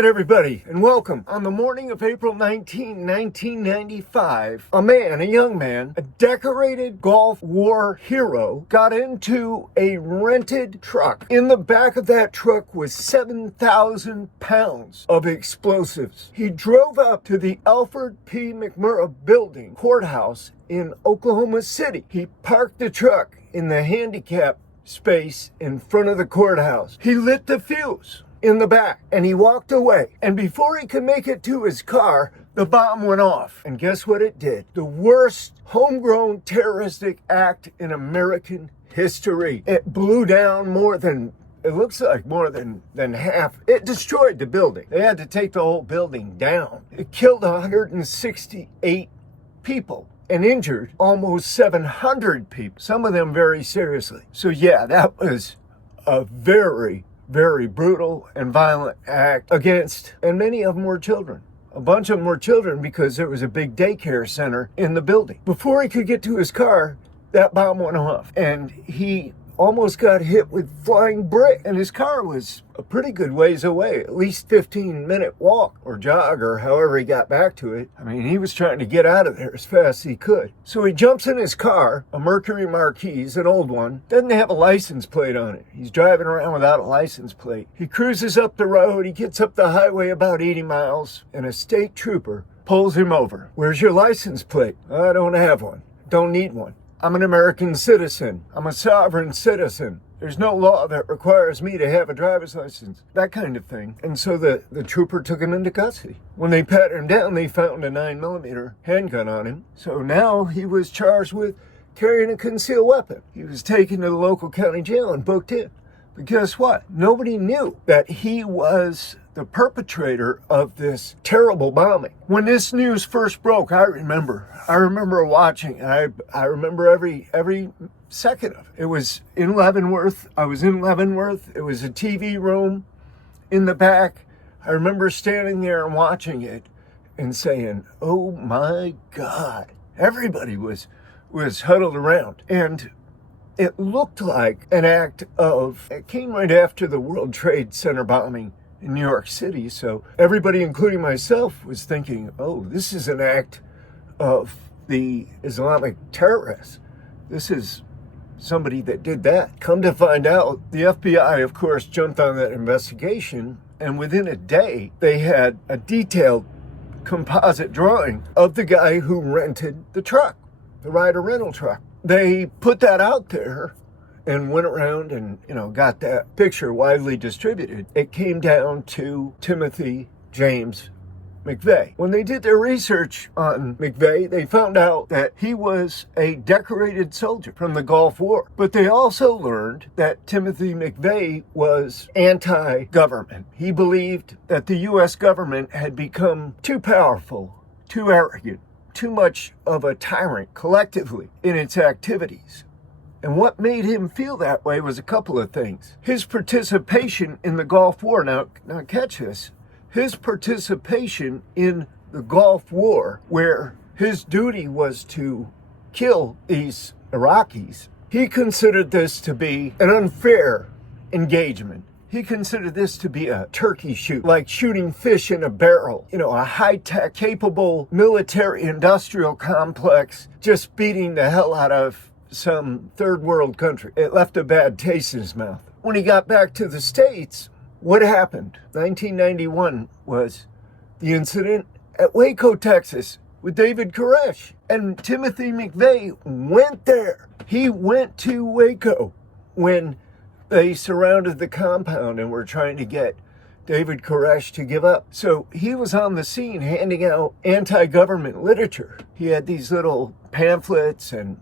right, everybody, and welcome. On the morning of April 19, 1995, a young man, a decorated Gulf War hero, got into a rented truck. In the back of that truck was 7,000 pounds of explosives. He drove up to the Alfred P. McMurrah Building courthouse in Oklahoma City. He parked the truck in the handicap space in front of the courthouse. He lit the fuse in the back and he walked away. And before he could make it to his car, the bomb went off. And guess what it did? The worst homegrown terroristic act in American history. It blew down more than half. It destroyed the building. They had to take the whole building down. It killed 168 people and injured almost 700 people, some of them very seriously. So yeah, that was a very brutal and violent act against, and many of them were children. A bunch of them were children because there was a big daycare center in the building. Before he could get to his car, that bomb went off and he almost got hit with flying brick, and his car was a pretty good ways away, at least 15-minute walk or jog or however he got back to it. I mean, he was trying to get out of there as fast as he could. So he jumps in his car, a Mercury Marquis, an old one, doesn't have a license plate on it. He's driving around without a license plate. He cruises up the road, he gets up the highway about 80 miles, and a state trooper pulls him over. "Where's your license plate?" "I don't have one. Don't need one. I'm an American citizen. I'm a sovereign citizen. There's no law that requires me to have a driver's license." That kind of thing. And so the trooper took him into custody. When they pat him down, they found a 9mm handgun on him. So now he was charged with carrying a concealed weapon. He was taken to the local county jail and booked in. But guess what? Nobody knew that he was the perpetrator of this terrible bombing. When this news first broke, I remember watching, and I remember every second of it. It was in Leavenworth. I was in Leavenworth. It was a TV room in the back. I remember standing there and watching it and saying, "Oh my God." Everybody was huddled around. And it looked like an act it came right after the World Trade Center bombing in New York City. So everybody, including myself, was thinking, oh, this is an act of the Islamic terrorists. This is somebody that did that. Come to find out, the FBI, of course, jumped on that investigation, and within a day, they had a detailed composite drawing of the guy who rented the truck, the Ryder rental truck. They put that out there and went around and, got that picture widely distributed. It came down to Timothy James McVeigh. When they did their research on McVeigh, they found out that he was a decorated soldier from the Gulf War. But they also learned that Timothy McVeigh was anti-government. He believed that the U.S. government had become too powerful, too arrogant, too much of a tyrant collectively in its activities. And what made him feel that way was a couple of things. His participation in the Gulf War, now catch this, his participation in the Gulf War, where his duty was to kill these Iraqis, he considered this to be an unfair engagement. He considered this to be a turkey shoot, like shooting fish in a barrel. A high-tech, capable military-industrial complex just beating the hell out of some third world country. It left a bad taste in his mouth. When he got back to the States, what happened? 1991 was the incident at Waco, Texas, with David Koresh. And Timothy McVeigh went there. He went to Waco when they surrounded the compound and were trying to get David Koresh to give up. So he was on the scene handing out anti-government literature. He had these little pamphlets and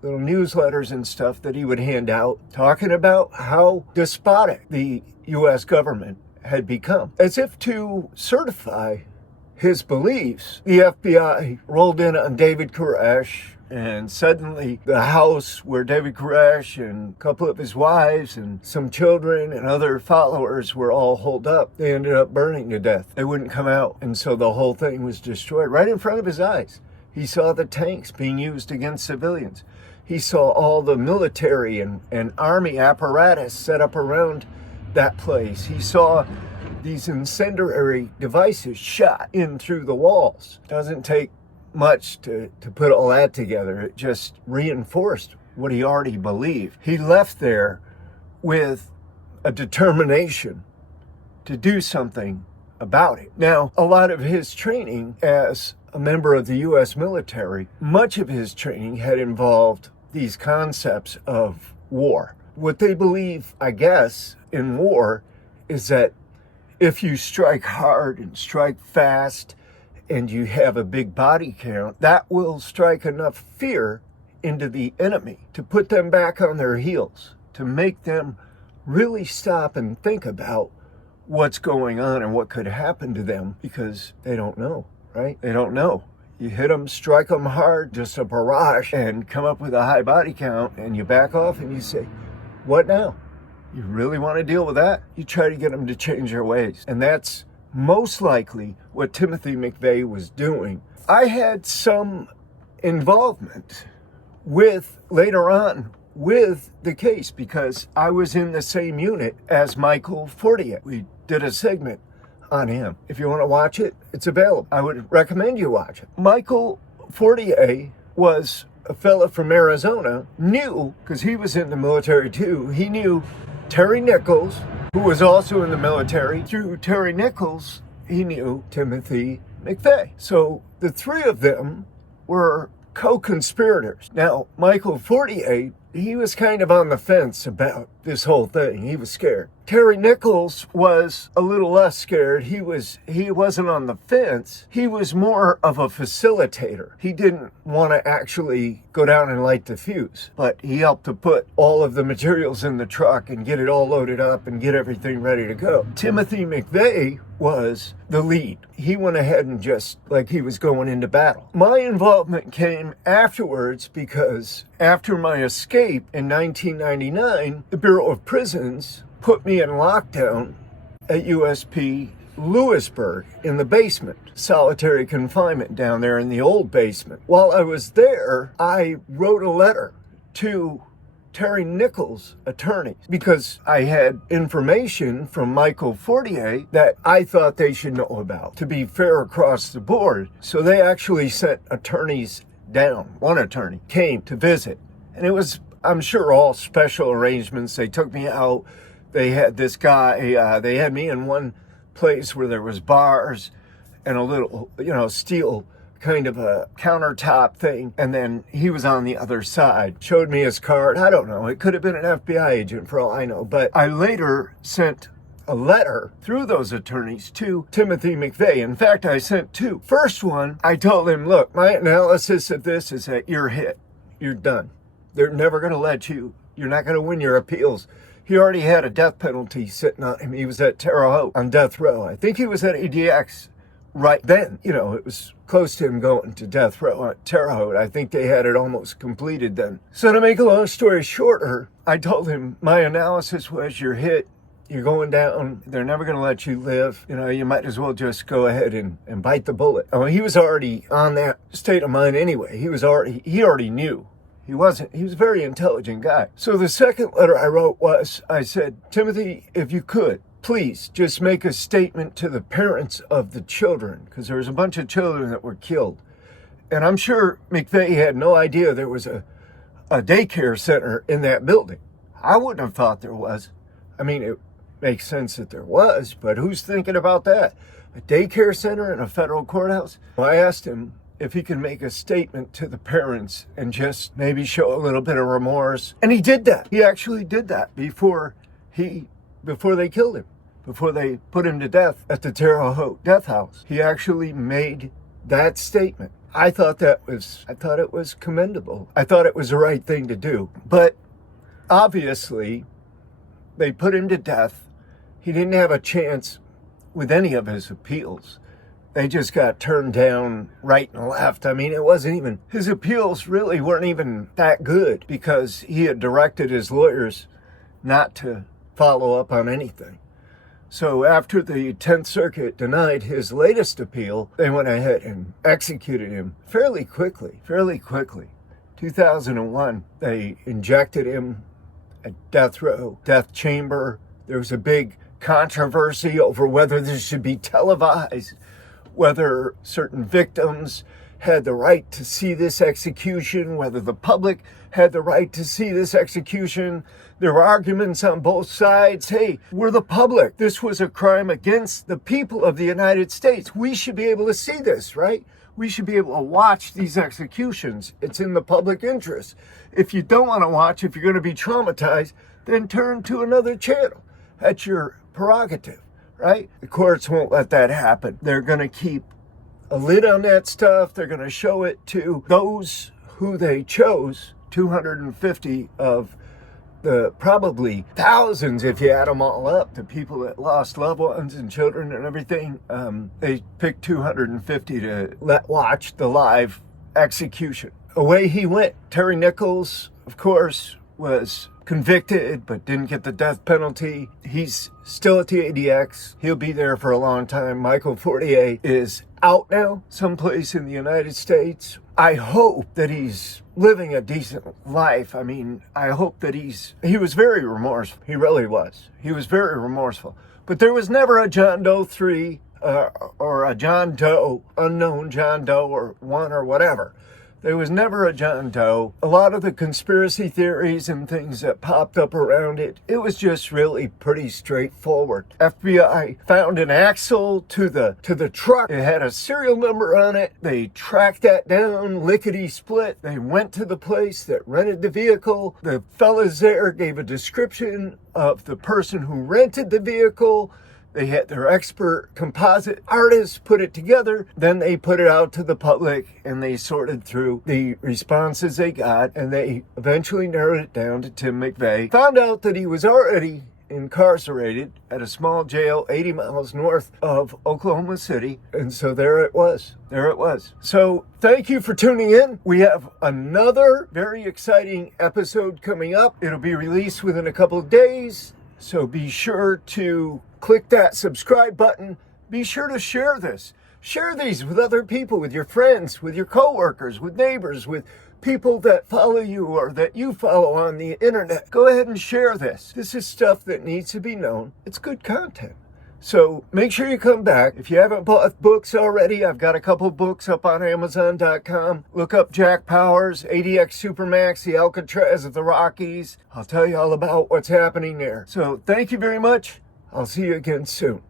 little newsletters and stuff that he would hand out talking about how despotic the U.S. government had become. As if to certify his beliefs, the FBI rolled in on David Koresh, and suddenly the house where David Koresh and a couple of his wives and some children and other followers were all holed up. They ended up burning to death. They wouldn't come out. And so the whole thing was destroyed right in front of his eyes. He saw the tanks being used against civilians. He saw all the military and army apparatus set up around that place. He saw these incendiary devices shot in through the walls. Doesn't take much to put all that together. It just reinforced what he already believed. He left there with a determination to do something about it. Now, a lot of his training as a member of the U.S. military, much of his training had involved these concepts of war. What they believe, I guess, in war is that if you strike hard and strike fast and you have a big body count, that will strike enough fear into the enemy to put them back on their heels, to make them really stop and think about what's going on and what could happen to them, because they don't know, right? They don't know. You hit them, strike them hard, just a barrage, and come up with a high body count, and you back off and you say, what now? You really want to deal with that? You try to get them to change their ways. And that's most likely what Timothy McVeigh was doing. I had some involvement later on with the case because I was in the same unit as Michael Fortier. We did a segment on him. If you want to watch it, it's available. I would recommend you watch it. Michael Fortier was a fella from Arizona, knew, because he was in the military too, he knew Terry Nichols, who was also in the military. Through Terry Nichols, he knew Timothy McVeigh. So the three of them were co-conspirators. Now, Michael Fortier, he was kind of on the fence about this whole thing. He was scared. Terry Nichols was a little less scared. He wasn't on the fence. He was more of a facilitator. He didn't want to actually go down and light the fuse, but he helped to put all of the materials in the truck and get it all loaded up and get everything ready to go. Timothy McVeigh was the lead. He went ahead and just like he was going into battle. My involvement came afterwards because after my escape in 1999, the Bureau of Prisons put me in lockdown at USP Lewisburg in the basement, solitary confinement down there in the old basement. While I was there, I wrote a letter to Terry Nichols' attorneys because I had information from Michael Fortier that I thought they should know about, to be fair across the board. So they actually sent attorneys down. One attorney came to visit, and it was, I'm sure, all special arrangements. They took me out. They had this guy, they had me in one place where there was bars and a little, steel kind of a countertop thing. And then he was on the other side, showed me his card. I don't know. It could have been an FBI agent for all I know. But I later sent a letter through those attorneys to Timothy McVeigh. In fact, I sent two. First one, I told him, look, my analysis of this is that you're hit. You're done. They're never going to let you. You're not going to win your appeals. He already had a death penalty sitting on him. He was at Terre Haute on death row. I think he was at ADX right then. It was close to him going to death row at Terre Haute. I think they had it almost completed then. So to make a long story shorter, I told him my analysis was you're hit. You're going down. They're never going to let you live. You might as well just go ahead and bite the bullet. Oh, he was already on that state of mind anyway. He already knew. He was a very intelligent guy. So the second letter I wrote was, I said, Timothy, if you could, please just make a statement to the parents of the children, because there was a bunch of children that were killed. And I'm sure McVeigh had no idea there was a daycare center in that building. I wouldn't have thought there was. I mean, it makes sense that there was, but who's thinking about that? A daycare center in a federal courthouse? Well, I asked him if he could make a statement to the parents and just maybe show a little bit of remorse. And he did that. He actually did that before they killed him, before they put him to death at the Terre Haute death house. He actually made that statement. I thought it was commendable. I thought it was the right thing to do. But obviously, they put him to death. He didn't have a chance with any of his appeals. They just got turned down right and left. I mean, his appeals really weren't even that good because he had directed his lawyers not to follow up on anything. So after the 10th Circuit denied his latest appeal, they went ahead and executed him fairly quickly. 2001, they injected him at death row, death chamber. There was a big controversy over whether this should be televised, whether certain victims had the right to see this execution, whether the public had the right to see this execution. There were arguments on both sides. Hey, we're the public. This was a crime against the people of the United States. We should be able to see this, right? We should be able to watch these executions. It's in the public interest. If you don't want to watch, if you're going to be traumatized, then turn to another channel. That's your prerogative, right? The courts won't let that happen. They're going to keep a lid on that stuff. They're going to show it to those who they chose, 250 of the probably thousands, if you add them all up, the people that lost loved ones and children and everything. They picked 250 to watch the live execution. Away he went. Terry Nichols, of course, was convicted but didn't get the death penalty. He's still at the ADX. He'll be there for a long time. Michael Fortier is out now, someplace in the United States. I hope that he's living a decent life. I mean, I hope that he was very remorseful. He really was. He was very remorseful. But there was never a John Doe 3 or a John Doe, unknown John Doe or 1 or whatever. There was never a John Doe. A lot of the conspiracy theories and things that popped up around it, it was just really pretty straightforward. FBI found an axle to the truck. It had a serial number on it. They tracked that down, lickety-split. They went to the place that rented the vehicle. The fellas there gave a description of the person who rented the vehicle. They had their expert composite artists put it together. Then they put it out to the public and they sorted through the responses they got, and they eventually narrowed it down to Tim McVeigh. Found out that he was already incarcerated at a small jail 80 miles north of Oklahoma City. And so there it was. There it was. So thank you for tuning in. We have another very exciting episode coming up. It'll be released within a couple of days. So be sure to click that subscribe button. Be sure to share this. Share these with other people, with your friends, with your coworkers, with neighbors, with people that follow you or that you follow on the internet. Go ahead and share this. This is stuff that needs to be known. It's good content. So make sure you come back. If you haven't bought books already, I've got a couple books up on Amazon.com. Look up Jack Powers, ADX Supermax, the Alcatraz of the Rockies. I'll tell you all about what's happening there. So thank you very much. I'll see you again soon.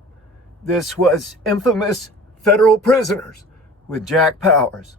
This was Infamous Federal Prisoners with Jack Powers.